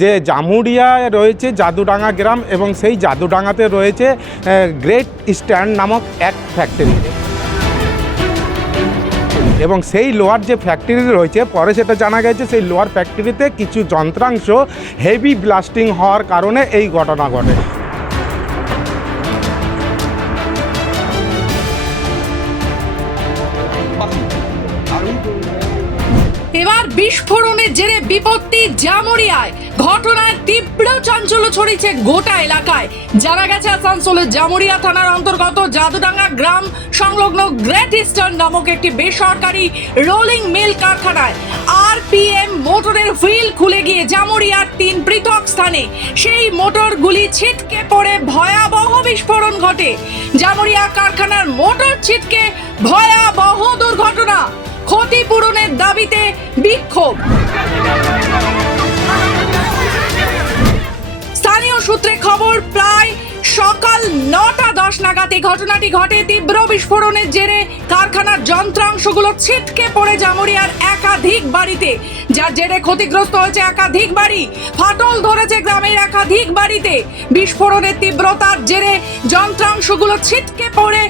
যে জামুরিয়ায় রয়েছে জাদুডাঙ্গা গ্রাম এবং সেই জাদুডাঙ্গাতে রয়েছে গ্রেট ইস্টার্ন নামক এক ফ্যাক্টরি এবং সেই লোহার যে ফ্যাক্টরি রয়েছে পরে সেটা জানা গেছে সেই লোহার ফ্যাক্টরিতে কিছু যন্ত্রাংশ হেভি ব্লাস্টিং হওয়ার কারণে এই ঘটনা ঘটে। এবার বিস্ফোরণের জেরে বিপত্তি জামুরিয়ায়, ঘটনায় তীব্র চাঞ্চল্য ছড়িয়েছে গোটা এলাকায়। জানা গেছে আসানসোলের জামুরিয়া থানার অন্তর্গত জাদুডাঙ্গা গ্রাম সংলগ্ন গ্রেট ইস্টার্ন নামক একটি বেসরকারি রোলিং মিল কারখানায় আরপিএম মোটরের হুইল খুলে গিয়ে জামুরিয়ার 3 পৃথক স্থানে সেই মোটরগুলি ছিটকে পড়ে ভয়াবহ বিস্ফোরণ ঘটে। জামুরিয়া কারখানার মোটর ছিটকে ভয়াবহ দুর্ঘটনা, ক্ষতিপূরণের দাবিতে বিক্ষোভ। স্থানীয় সূত্রে খবর প্রায় সকাল 9:10 নাগাদ এই ঘটনাটি ঘটে। তীব্র বিস্ফোরণের জেরে কারখানার যন্ত্রাংশগুলো ছিটকে পড়ে জামুরিয়ার একাধিক বাড়িতে, যার জেরে ক্ষতিগ্রস্ত হয়েছে একাধিক বাড়ি, ফাটল ধরেছে গ্রামের একাধিক বাড়িতে। বিস্ফোরণের তীব্রতার জেরে যন্ত্রাংশগুলো ছিটকে পড়ে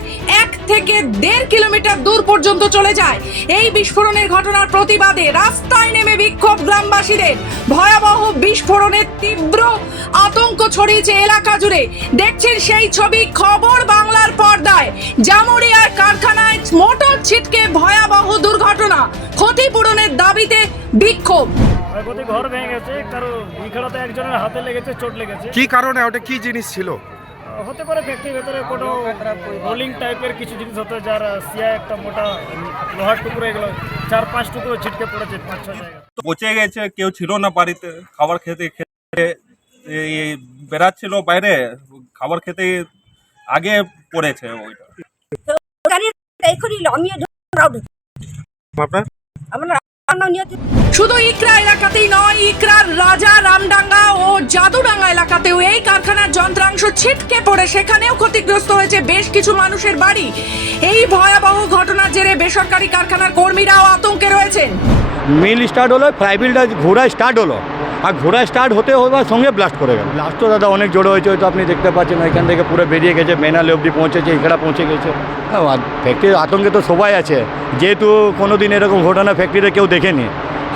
1 থেকে 1.5 কিলোমিটার দূর পর্যন্ত চলে যায়। এই বিস্ফোরণের ঘটনার প্রতিবাদে রাস্তায় নেমে বিক্ষোভ গ্রামবাসীদের। ভয়াবহ বিস্ফোরণের তীব্র আতঙ্ক ছড়িয়েছে এলাকা জুড়ে। দেখছেন সেই ছবি খবর বাংলার পর্দায়। জামুরিয়ার কারখানায় মোটর ছিটকে ভয়াবহ দুর্ঘটনা, ক্ষতিপূরণের দাবিতে বিক্ষোভ। ঘর ভেঙে গেছে, কারো ইখাড়াতে একজনের হাতে লেগেছে, চোট লেগেছে। কি কারণে? ওটা কি জিনিস ছিল? হতে পারে ফ্যাক্টরির ভেতরে কোনো রোলিং টাইপের কিছু জিনিস হতো, যার সিয়া একটা মোটা লোহার টুকরো, এগুলো 4-5 টুকরো ছিটকে পড়েছে 5-6 জায়গা। পচে গেছে, কেউ ছিল না বাড়িতে, খাবার খেতে বেড়াচ্ছিল বাইরে, খাবার খেতে আগে পড়েছে ওইটা। শুধু ইকরা এলাকাতেই নয়, ইকরার রাজা রামডাঙ্গা ও জাদুডাঙ্গা এলাকাতেও এই কারখানার যন্ত্রাংশ ছিটকে পড়ে সেখানেও ক্ষতিগ্রস্ত হয়েছে বেশ কিছু মানুষের বাড়ি। এই ভয়াবহ ঘটনার জেরে বেসরকারি কারখানার কর্মীরাও আতঙ্কে রয়েছেন। মিল স্টার্ট হলো, ফ্লাইবিলটা ঘোড়া স্টার্ট হলো, আর ঘোড়া স্টার্ট হতে হওয়ার সঙ্গে ব্লাস্ট করে গেল। ব্লাস্ট তো দাদা অনেক জোরে হয়েছে, হয়তো আপনি দেখতে পাচ্ছেন এখান থেকে পুরো বেরিয়ে গেছে, মেনালে অবধি পৌঁছেছে, এখানে পৌঁছে গেছে। ফ্যাক্টরির আতঙ্কে তো সবাই আছে, যেহেতু কোনো দিন এরকম ঘটনা ফ্যাক্টরিতে কেউ দেখেনি।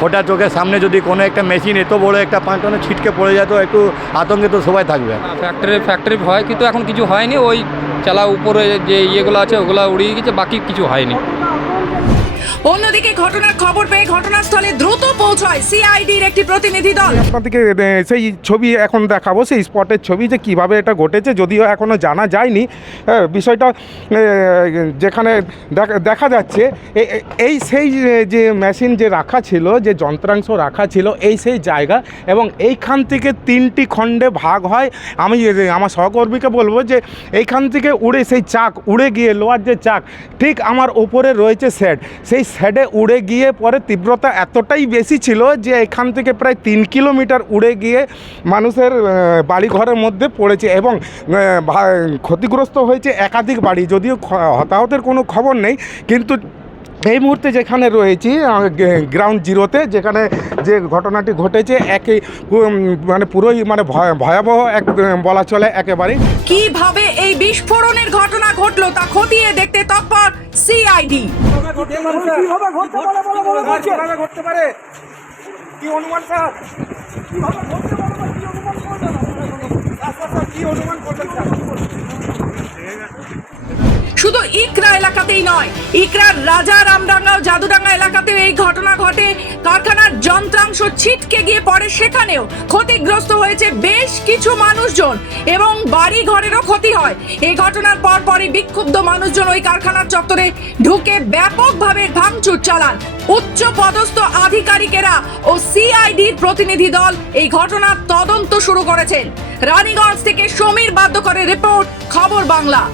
হঠাৎ চোখের সামনে যদি কোনো একটা মেশিন এত বড় একটা পাঁচটনে ছিটকে পড়ে যায় তো একটু আতঙ্কে তো সবাই থাকবে। ফ্যাক্টরি ভয়, কিন্তু এখন কিছু হয়নি। ওই চালা উপরে যে ইয়েগুলো আছে ওগুলো উড়িয়ে গেছে, বাকি কিছু হয়নি। অন্যদিকে ঘটনার খবর পেয়ে ঘটনাস্থলে দ্রুত পৌঁছায় সিআইডির একটি প্রতিনিধি দল। আপনাদেরকে সেই ছবি এখন দেখাবো, সেই স্পটের ছবি যে কিভাবে এটা ঘটেছে, যদিও এখনও জানা যায়নি বিষয়টা। যেখানে দেখা যাচ্ছে এই সেই যে মেশিন যে রাখা ছিল, যে যন্ত্রাংশ রাখা ছিল, এই সেই জায়গা, এবং এইখান থেকে 3টি খণ্ডে ভাগ হয়। আমি আমার সহকর্মীকে বলবো যে এইখান থেকে উড়ে সেই চাক উড়ে গিয়ে, লোহার যে চাক, ঠিক আমার ওপরে রয়েছে শেড, সেই শেডে উড়ে গিয়ে পরে তীব্রতা এতটাই বেশি ছিল যে এখান থেকে প্রায় 3 কিলোমিটার উড়ে গিয়ে মানুষের বাড়িঘরের মধ্যে পড়েছে এবং ক্ষতিগ্রস্ত হয়েছে একাধিক বাড়ি। যদিও হতাহতের কোনো খবর নেই, কিন্তু এই মুহূর্তে যেখানে রয়েছি গ্রাউন্ড জিরোতে, যেখানে যে ঘটনাটি ঘটেছে, মানে পুরোই মানে ভয়াবহ এক বলা চলে একেবারে। কিভাবে এই বিস্ফোরণের ঘটনা ঘটলো তা খতিয়ে দেখতে তৎপর সিআইডি। শুধু ইকরা এলাকাতেই নয়, ইকরার রাজা রামডাঙ্গা ও জাদুডাঙ্গা এলাকাতেও এই ঘটনা ঘটে। কারখানার যন্ত্রাংশ ছিটকে গিয়ে পড়ে, সেখানেও ক্ষতিগ্রস্ত হয়েছে বেশ কিছু মানুষজন এবং বাড়ি ঘরেরও ক্ষতি হয়। এই ঘটনার পরপরই বিক্ষুব্ধ মানুষজন ওই কারখানার চত্বরে ঢুকে ব্যাপকভাবে ভাঙচুর চালান। উচ্চ পদস্থ আধিকারিকেরা ও সিআইডির প্রতিনিধি দল এই ঘটনার তদন্ত শুরু করেছেন। রানীগঞ্জ থেকে সমীর বাদ্যকরের রিপোর্ট, খবর বাংলা।